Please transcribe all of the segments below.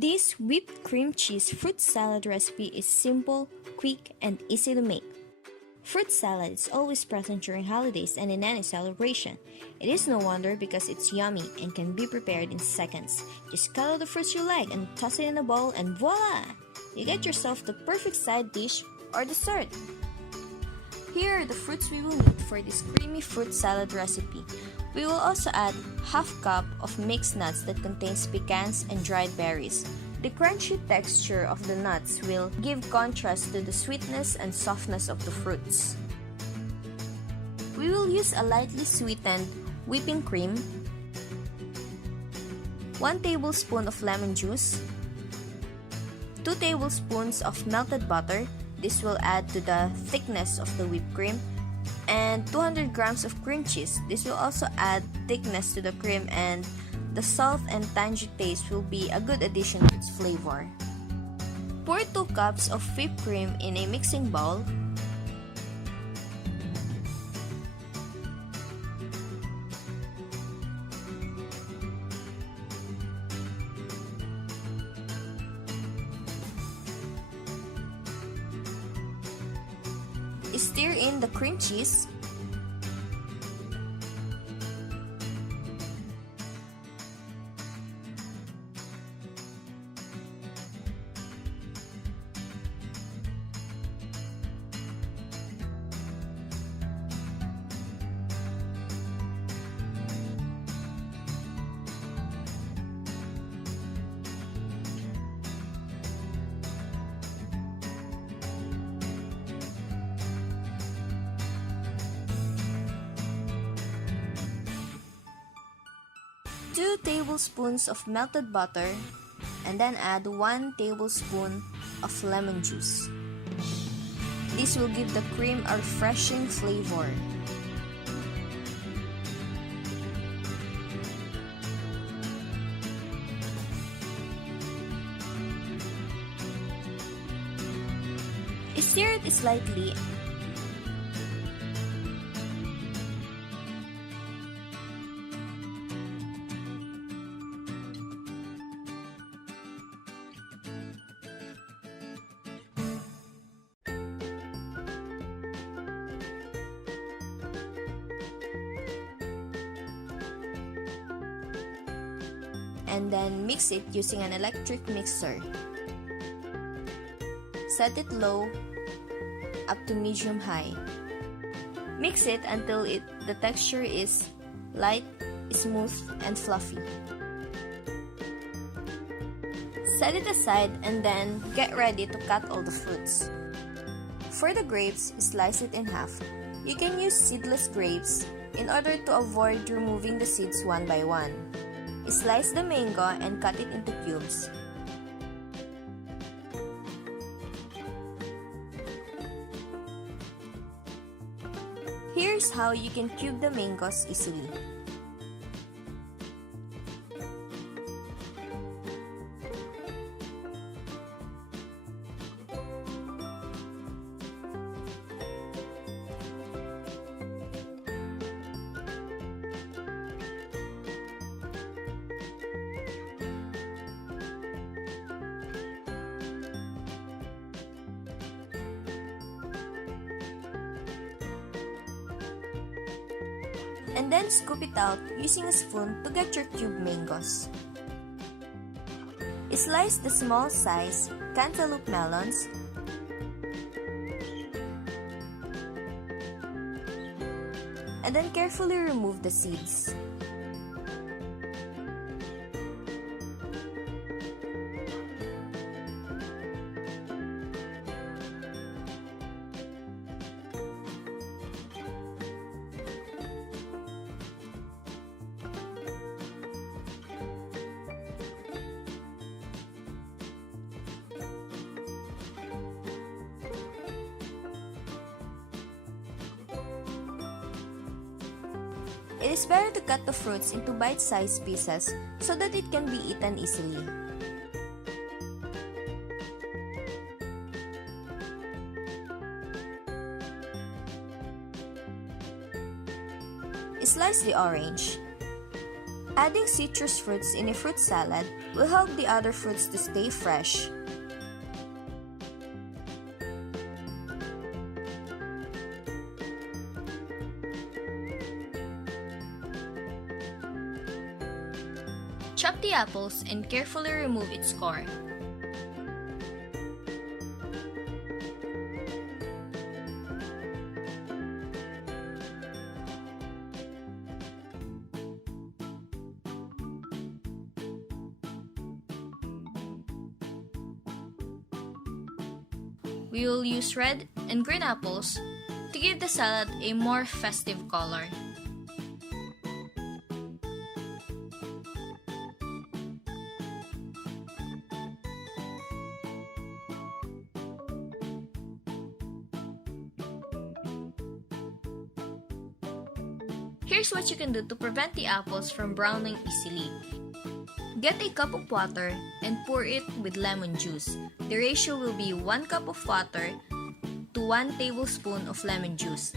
This whipped cream cheese fruit salad recipe is simple, quick, and easy to make. Fruit salad is always present during holidays and in any celebration. It is no wonder because it's yummy and can be prepared in seconds. Just cut all the fruits you like and toss it in a bowl and voila! You get yourself the perfect side dish or dessert. Here are the fruits we will need for this creamy fruit salad recipe. We will also add half cup of mixed nuts that contains pecans and dried berries. The crunchy texture of the nuts will give contrast to the sweetness and softness of the fruits. We will use a lightly sweetened whipping cream, 1 tablespoon of lemon juice, 2 tablespoons of melted butter. This will add to the thickness of the whipped cream, and 200 grams of cream cheese. This will also add thickness to the cream, and the salt and tangy taste will be a good addition to its flavor. Pour 2 cups of whipped cream in a mixing bowl. Stir in the cream cheese. Two tablespoons of melted butter, and then add 1 tablespoon of lemon juice. This will give the cream a refreshing flavor. Stir it slightly. And then mix it using an electric mixer. Set it low up to medium-high. Mix it until the texture is light, smooth, and fluffy. Set it aside and then get ready to cut all the fruits. For the grapes, slice it in half. You can use seedless grapes in order to avoid removing the seeds one by one. Slice the mango and cut it into cubes. Here's how you can cube the mangoes easily. And then scoop it out using a spoon to get your cube mangoes. Slice the small size cantaloupe melons and then carefully remove the seeds. It is better to cut the fruits into bite-sized pieces so that it can be eaten easily. Slice the orange. Adding citrus fruits in a fruit salad will help the other fruits to stay fresh. Chop the apples and carefully remove its core. We will use red and green apples to give the salad a more festive color. Here's what you can do to prevent the apples from browning easily. Get a cup of water and pour it with lemon juice. The ratio will be 1 cup of water to 1 tablespoon of lemon juice.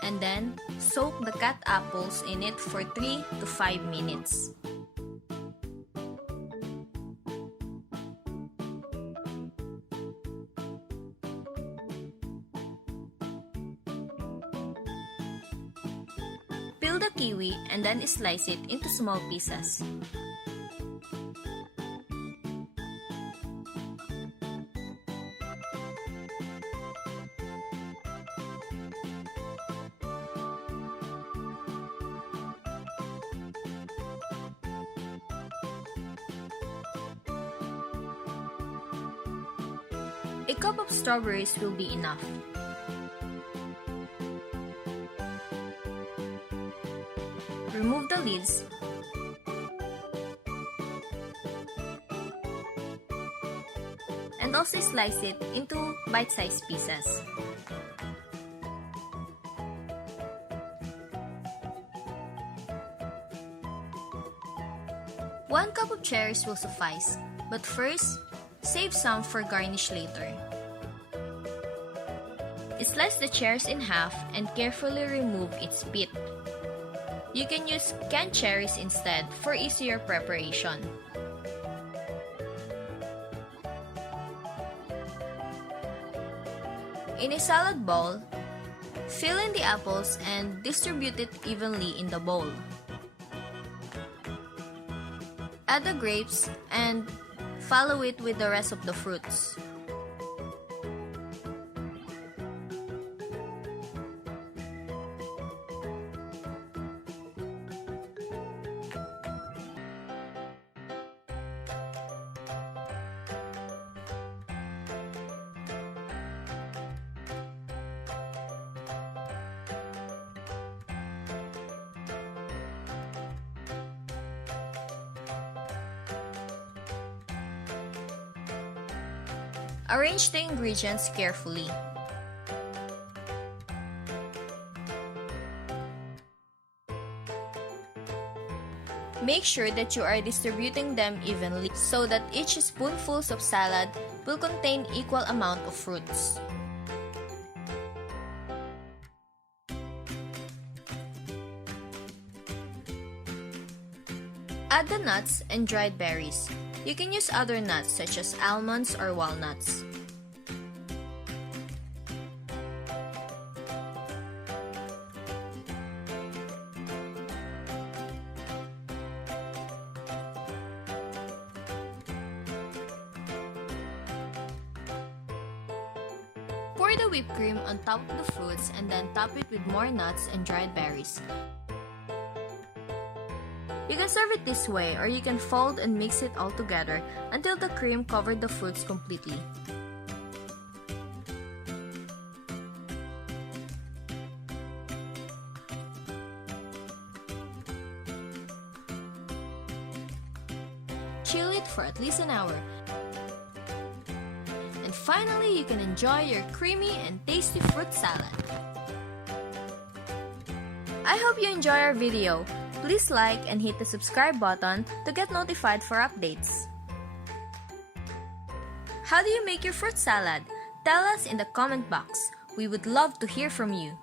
And then, soak the cut apples in it for 3 to 5 minutes. Peel the kiwi and then slice it into small pieces. A cup of strawberries will be enough. Remove the leaves and also slice it into bite-sized pieces. One cup of cherries will suffice, but first, save some for garnish later. Slice the cherries in half and carefully remove its pit. You can use canned cherries instead for easier preparation. In a salad bowl, fill in the apples and distribute it evenly in the bowl. Add the grapes and follow it with the rest of the fruits. Arrange the ingredients carefully. Make sure that you are distributing them evenly so that each spoonfuls of salad will contain equal amount of fruits. Add the nuts and dried berries. You can use other nuts such as almonds or walnuts. Pour the whipped cream on top of the fruits and then top it with more nuts and dried berries. You can serve it this way, or you can fold and mix it all together until the cream covered the fruits completely. Chill it for at least an hour. And finally, you can enjoy your creamy and tasty fruit salad. I hope you enjoy our video. Please like and hit the subscribe button to get notified for updates. How do you make your fruit salad? Tell us in the comment box. We would love to hear from you.